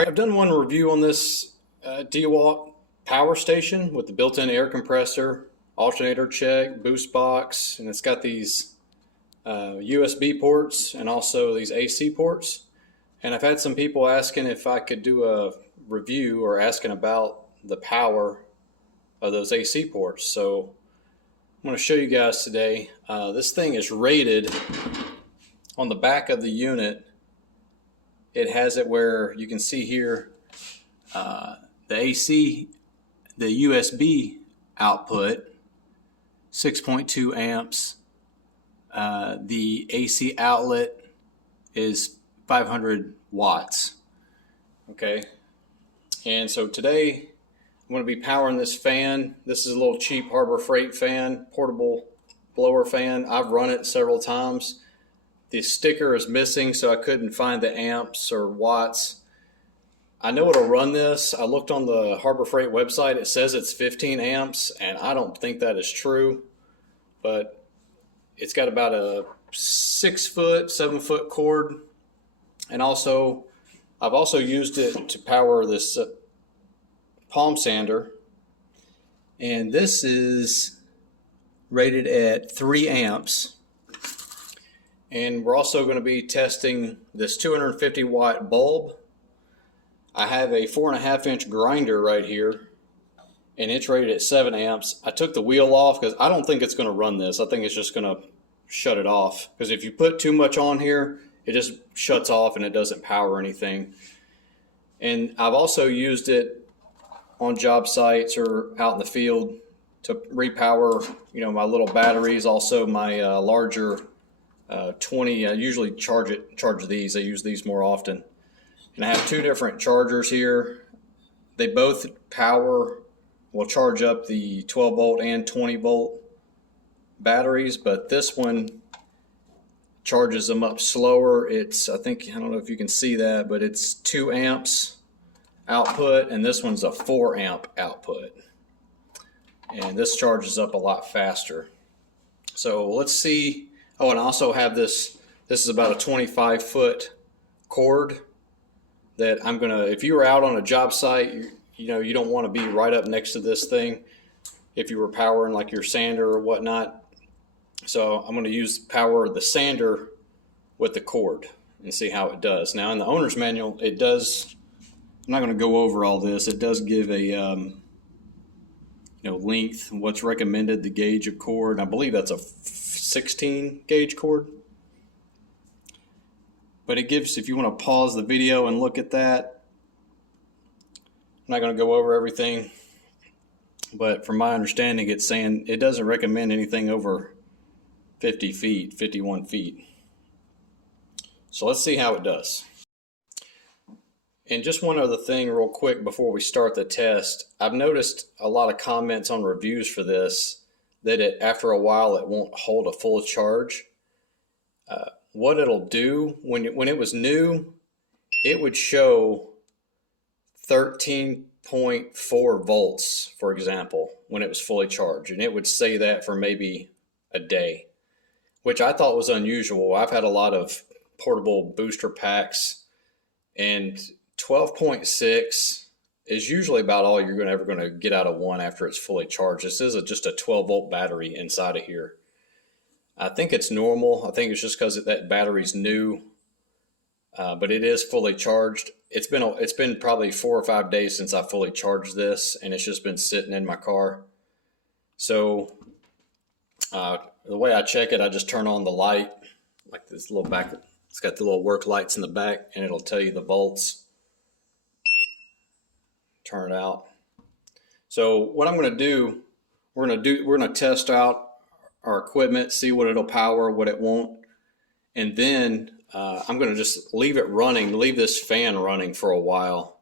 Alright, I've done one review on this DeWalt power station with the built-in air compressor, alternator check, boost box, and it's got these USB ports and also these AC ports. And I've had some people asking if I could do a review or asking about the power of those AC ports. So I'm going to show you guys today. This thing is rated on the back of the unit. It has it where you can see here the AC, the USB output, 6.2 amps. The AC outlet is 500 watts. Okay, and so today I'm going to be powering this fan. This is a little cheap Harbor Freight fan, portable blower fan. I've run it several times. The sticker is missing, so I couldn't find the amps or watts. I know it'll run this. I looked on the Harbor Freight website. It says it's 15 amps, and I don't think that is true. But it's got about a 6-foot, 7-foot cord. And also, I've also used it to power this palm sander. And this is rated at 3 amps. And we're also going to be testing this 250 watt bulb. I have a 4.5-inch grinder right here, and it's rated at 7 amps. I took the wheel off because I don't think it's going to run this. I think it's just going to shut it off, because if you put too much on here, it just shuts off and it doesn't power anything. And I've also used it on job sites or out in the field to repower, my little batteries, also my larger 20. I usually charge these. I use these more often. And I have 2 different chargers here. They both will charge up the 12 volt and 20 volt batteries, but this one charges them up slower. I don't know if you can see that, but it's 2 amps output, and this one's a 4 amp output. And this charges up a lot faster. So let's see. Oh, and I also have this is about a 25-foot cord that I'm gonna, if you were out on a job site, you don't want to be right up next to this thing if you were powering like your sander or whatnot. So I'm going to power the sander with the cord and see how it does. Now in the owner's manual, it does, I'm not going to go over all this, it does give a length, what's recommended, the gauge of cord. I believe that's a 16 gauge cord. But it gives, if you want to pause the video and look at that, I'm not going to go over everything, but from my understanding, it's saying it doesn't recommend anything over 50 feet, 51 feet. So let's see how it does. And just one other thing real quick before we start the test. I've noticed a lot of comments on reviews for this that after a while it won't hold a full charge. What it'll do, when it was new, it would show 13.4 volts, for example, when it was fully charged. And it would say that for maybe a day, which I thought was unusual. I've had a lot of portable booster packs, and 12.6 is usually about all you're ever going to get out of one after it's fully charged. This is just a 12 volt battery inside of here. I think it's normal. I think it's just because that battery's new, but it is fully charged. It's been probably 4 or 5 days since I fully charged this, and it's just been sitting in my car. So the way I check it, I just turn on the light, like this little back. It's got the little work lights in the back, and it'll tell you the volts. Turn it out. So what I'm going to do, we're going to test out our equipment, see what it'll power, what it won't, and then I'm going to just leave this fan running for a while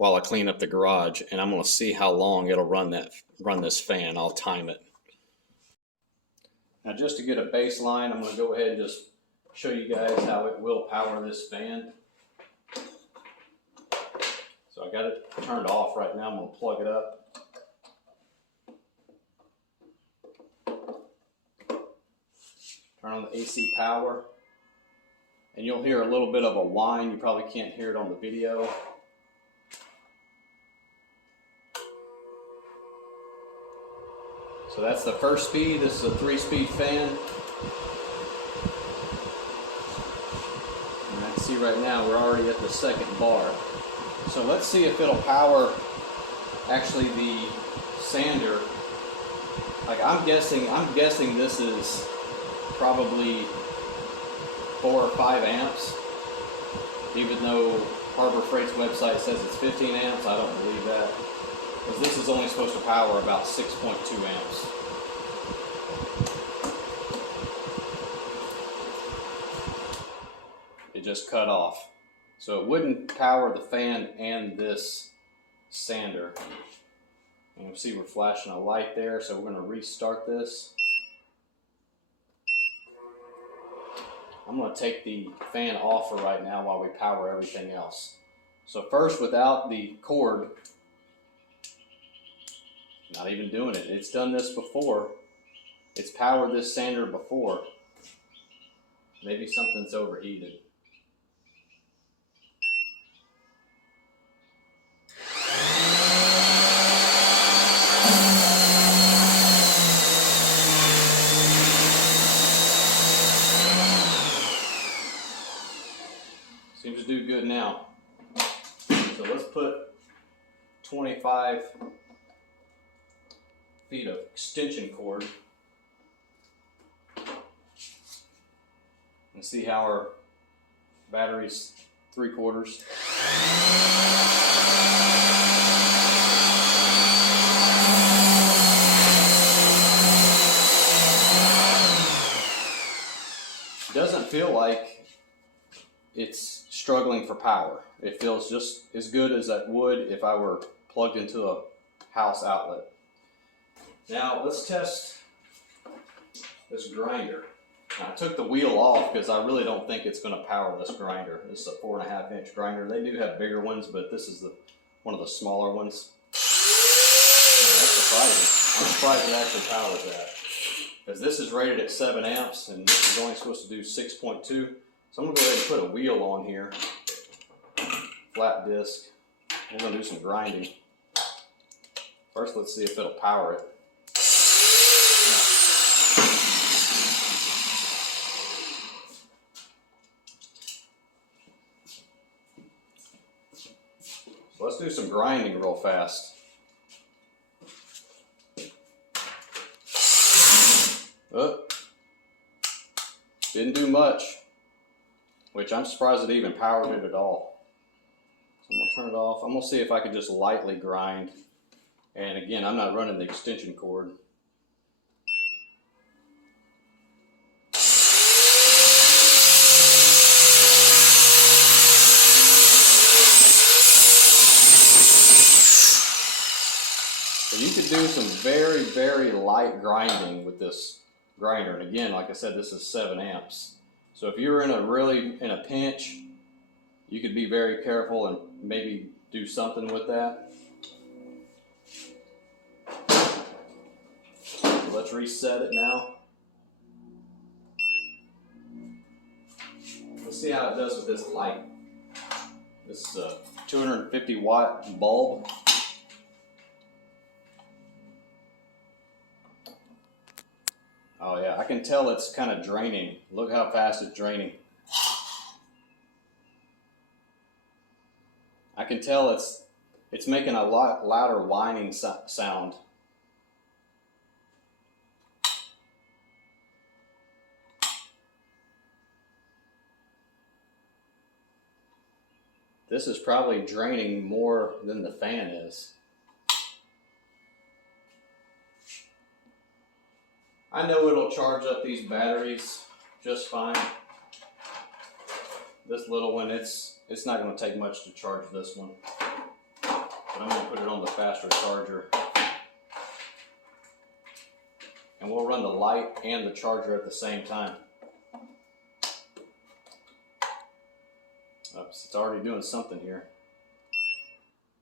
I clean up the garage, and I'm going to see how long it'll run this fan. I'll time it. Now, just to get a baseline, I'm going to go ahead and just show you guys how it will power this fan. So I got it turned off right now. I'm going to plug it up. Turn on the AC power. and you'll hear a little bit of a whine. You probably can't hear it on the video. So that's the first speed. This is a 3-speed fan. And I can see right now we're already at the second bar. So let's see if it'll power actually the sander. Like I'm guessing this is probably 4 or 5 amps. Even though Harbor Freight's website says it's 15 amps, I don't believe that. Because this is only supposed to power about 6.2 amps. It just cut off. So it wouldn't power the fan and this sander. And you'll see we're flashing a light there, so we're going to restart this. I'm going to take the fan off for right now while we power everything else. So first, without the cord, not even doing it. It's done this before. It's powered this sander before. Maybe something's overheated. Seems to do good now. So let's put 25 feet of extension cord and see how our battery's 3/4. Doesn't feel like it's struggling for power. It feels just as good as it would if I were plugged into a house outlet. Now let's test this grinder. Now, I took the wheel off because I really don't think it's going to power this grinder. This is a 4.5 inch grinder. They do have bigger ones, but this is one of the smaller ones. Oh, that's surprising. I'm surprised it actually powers that. Because this is rated at 7 amps and this is only supposed to do 6.2. So I'm going to go ahead and put a wheel on here. Flat disc. We're going to do some grinding. First, let's see if it'll power it. So let's do some grinding real fast. Oh, didn't do much, which I'm surprised it even powered it at all. So I'm going to turn it off. I'm going to see if I can just lightly grind. And again, I'm not running the extension cord. So you could do some very, very light grinding with this grinder. And again, like I said, this is 7 amps. So if you're in a pinch, you could be very careful and maybe do something with that. So let's reset it now. Let's see how it does with this light. This is a 250 watt bulb. Oh yeah, I can tell it's kind of draining. Look how fast it's draining. I can tell it's making a lot louder whining sound. This is probably draining more than the fan is. I know it'll charge up these batteries just fine. This little one, it's not going to take much to charge this one. But I'm going to put it on the faster charger. And we'll run the light and the charger at the same time. Oops, it's already doing something here.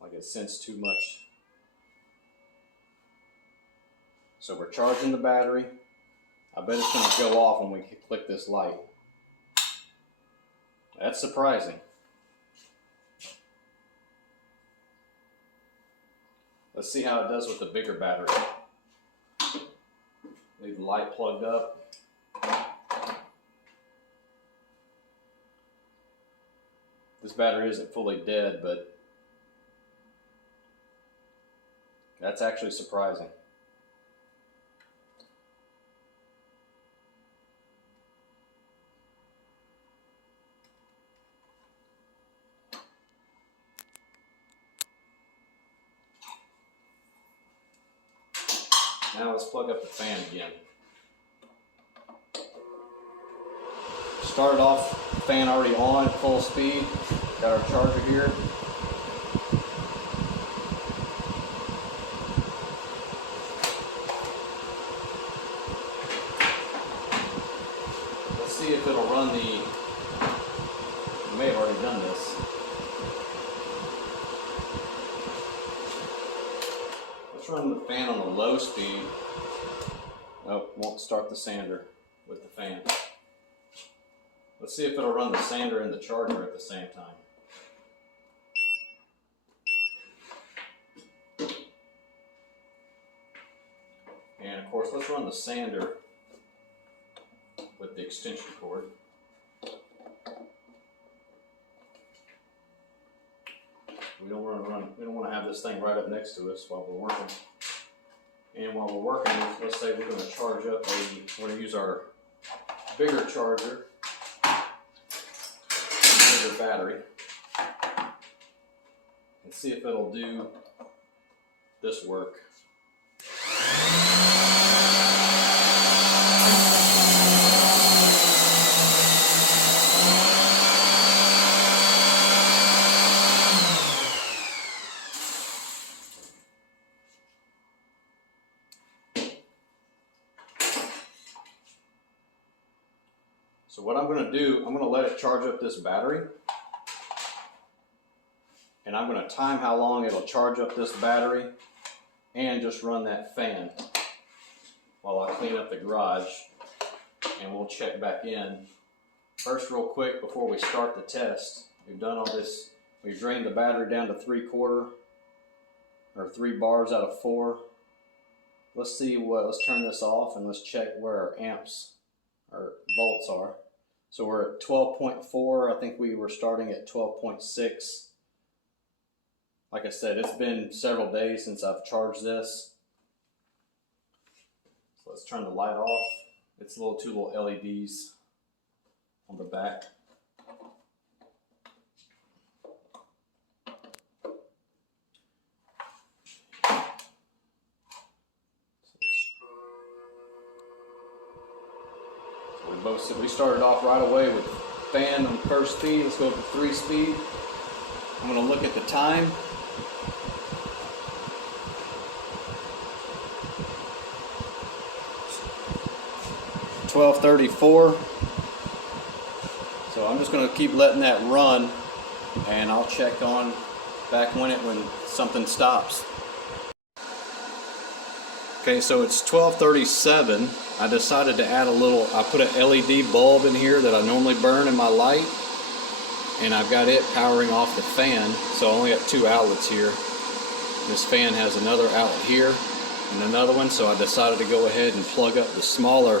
Like it sensed too much. So we're charging the battery. I bet it's going to go off when we click this light. That's surprising. Let's see how it does with the bigger battery. Leave the light plugged up. This battery isn't fully dead, but that's actually surprising. Now let's plug up the fan again. Started off, fan already on, full speed. Got our charger here. Let's see if it'll run the, I may have already done this. Let's run the fan on the low speed. Nope, won't start the sander with the fan. Let's see if it'll run the sander and the charger at the same time. And of course, let's run the sander with the extension cord. We don't want to have this thing right up next to us while we're working. And while we're working, let's say we're going to charge up we're going to use our bigger charger, bigger battery, and see if it'll do this work. So what I'm going to do, I'm going to let it charge up this battery, and I'm going to time how long it'll charge up this battery and just run that fan while I clean up the garage, and we'll check back in. First, real quick, before we start the test, we've done all this, we've drained the battery down to 3/4 or 3 bars out of 4. Let's turn this off and let's check where our amps or volts are. So we're at 12.4. I think we were starting at 12.6. Like I said, it's been several days since I've charged this. So let's turn the light off. It's two little LEDs on the back. We started off right away with fan on first speed. Let's go up to 3 speed. I'm going to look at the time. $12:34. So I'm just going to keep letting that run, and I'll check on back when something stops. Okay, so it's 12:37. I decided to add I put an LED bulb in here that I normally burn in my light, and I've got it powering off the fan, so I only got 2 outlets here. This fan has another outlet here and another one, so I decided to go ahead and plug up the smaller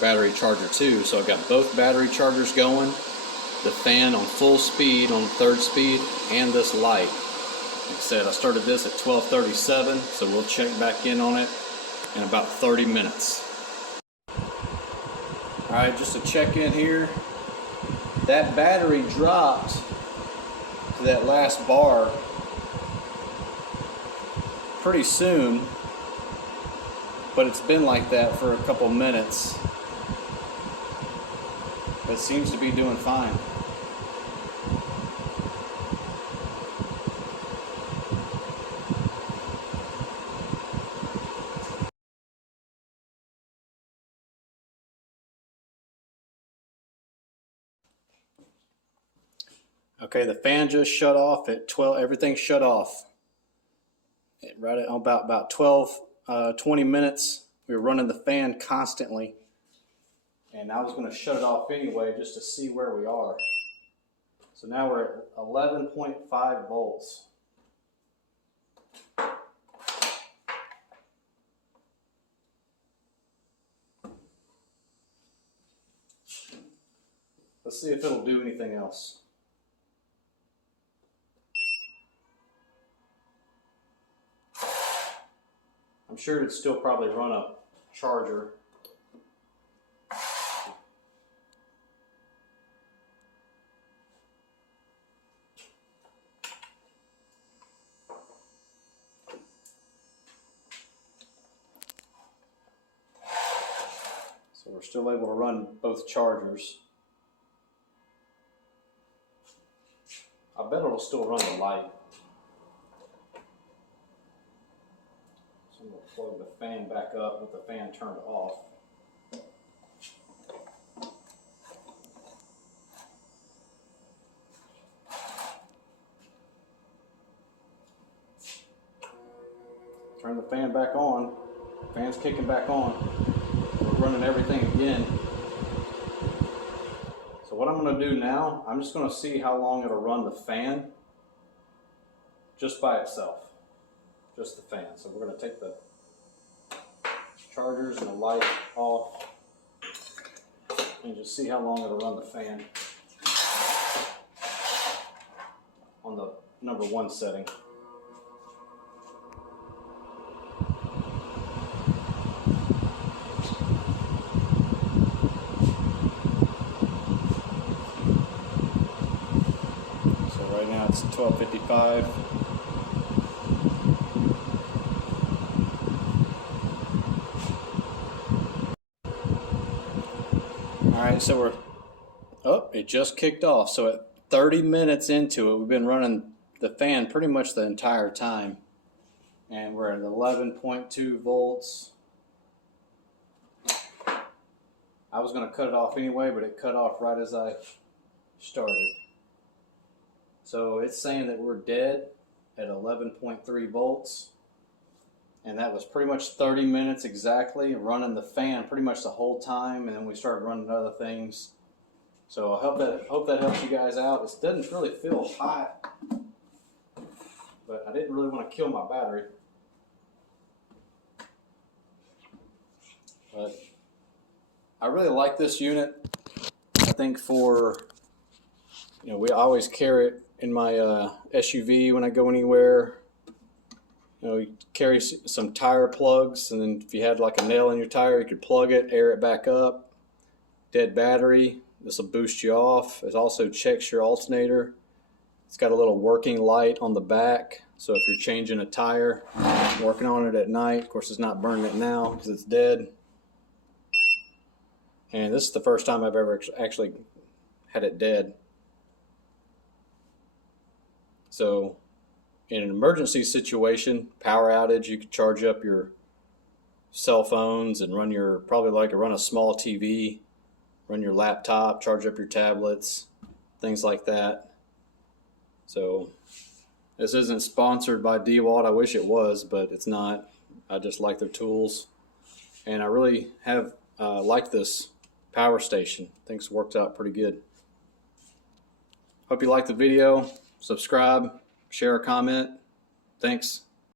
battery charger too. So I've got both battery chargers going, the fan on full speed on 3rd speed, and this light. Like I said, I started this at 12:37, so we'll check back in on it in about 30 minutes. Alright, just to check in here, that battery dropped to that last bar pretty soon, but it's been like that for a couple minutes. It seems to be doing fine. Okay, the fan just shut off at 12. Everything shut off. Right at about 20 minutes. We were running the fan constantly, and I was going to shut it off anyway just to see where we are. So now we're at 11.5 volts. Let's see if it'll do anything else. I'm sure it'd still probably run a charger. So we're still able to run both chargers. I bet it'll still run the light. So I'm going to plug the fan back up with the fan turned off. Turn the fan back on. Fan's kicking back on. We're running everything again. So what I'm going to do now, I'm just going to see how long it'll run the fan just by itself. Just the fan. So we're going to take the chargers and the light off and just see how long it'll run the fan on the number 1 setting. Right now it's 12:55. Alright, so it just kicked off. So at 30 minutes into it, we've been running the fan pretty much the entire time. And we're at 11.2 volts. I was going to cut it off anyway, but it cut off right as I started. So it's saying that we're dead at 11.3 volts. And that was pretty much 30 minutes exactly, running the fan pretty much the whole time, and then we started running other things. So I hope that helps you guys out. It doesn't really feel hot, but I didn't really want to kill my battery. But I really like this unit. I think for, we always carry it in my SUV when I go anywhere. You carry some tire plugs, and then if you had like a nail in your tire, you could plug it, air it back up. Dead battery, this will boost you off. It also checks your alternator. It's got a little working light on the back, so if you're changing a tire, working on it at night, of course it's not burning it now because it's dead. And this is the first time I've ever actually had it dead. So in an emergency situation, power outage, you could charge up your cell phones and run run a small TV, run your laptop, charge up your tablets, things like that. So this isn't sponsored by DeWalt. I wish it was, but it's not. I just like their tools. And I really have liked this power station. I think it's worked out pretty good. Hope you liked the video. Subscribe, share a comment. Thanks.